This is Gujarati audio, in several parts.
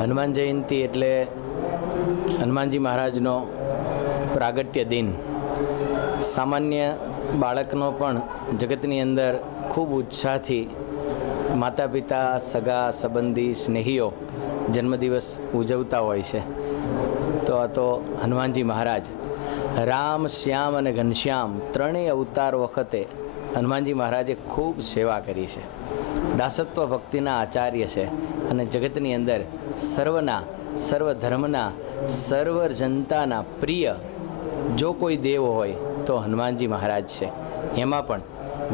હનુમાન જયંતિ એટલે હનુમાનજી મહારાજનો પ્રાગટ્ય દિન. સામાન્ય બાળકનો પણ જગતની અંદર ખૂબ ઉત્સાહથી માતા પિતા, સગા સંબંધી, સ્નેહીઓ જન્મદિવસ ઉજવતા હોય છે. તો આ તો હનુમાનજી મહારાજ રામ, શ્યામ અને ઘનશ્યામ ત્રણેય અવતાર વખતે હનુમાનજી મહારાજે ખૂબ સેવા કરી છે. દાસત્વ ભક્તિના આચાર્ય છે અને જગતની અંદર સર્વ ધર્મના, સર્વ જનતાના પ્રિય જો કોઈ દેવ હોય તો હનુમાનજી મહારાજ છે. એમાં પણ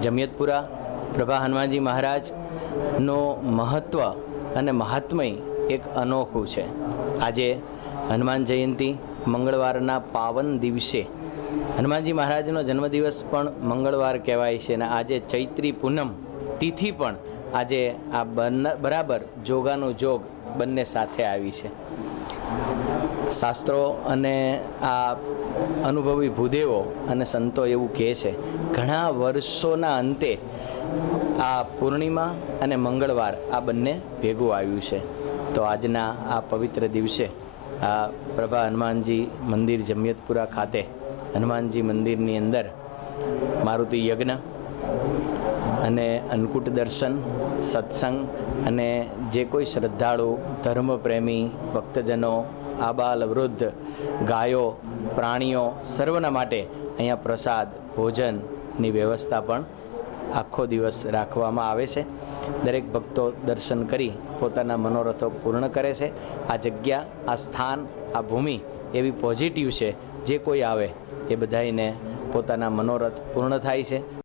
જમિયતપુરા પ્રભા હનુમાનજી મહારાજનો મહત્ત્વ અને મહાત્મય એક અનોખું છે. આજે હનુમાન જયંતિ મંગળવારના પાવન દિવસે હનુમાનજી મહારાજનો જન્મદિવસ પણ મંગળવાર કહેવાય છે અને આજે ચૈત્રી પૂનમ તિથિ પણ આજે આ બરાબર જોગાનો જોગ બંને સાથે આવી છે. શાસ્ત્રો અને આ અનુભવી ભૂદેવો અને સંતો એવું કહે છે, ઘણા વર્ષોના અંતે આ પૂર્ણિમા અને મંગળવાર આ બંને ભેગું આવ્યું છે. તો આજના આ પવિત્ર દિવસે આ પ્રભા હનુમાનજી મંદિર જમિયતપુરા ખાતે હનુમાનજી મંદિરની અંદર મારુતિ યજ્ઞ અને અન્નકૂટ દર્શન, સત્સંગ અને જે કોઈ શ્રદ્ધાળુ, ધર્મપ્રેમી ભક્તજનો, આબાલ વૃદ્ધ, ગાયો, પ્રાણીઓ સર્વના માટે અહીંયા પ્રસાદ, ભોજનની વ્યવસ્થા પણ આખો દિવસ રાખવામાં આવે છે. દરેક ભક્તો દર્શન કરી પોતાના મનોરથો પૂર્ણ કરે છે. આ જગ્યા, આ સ્થાન, આ ભૂમિ એવી પોઝિટિવ છે, જે કોઈ આવે એ બધાઈને પોતાના મનોરથ પૂર્ણ થાય છે.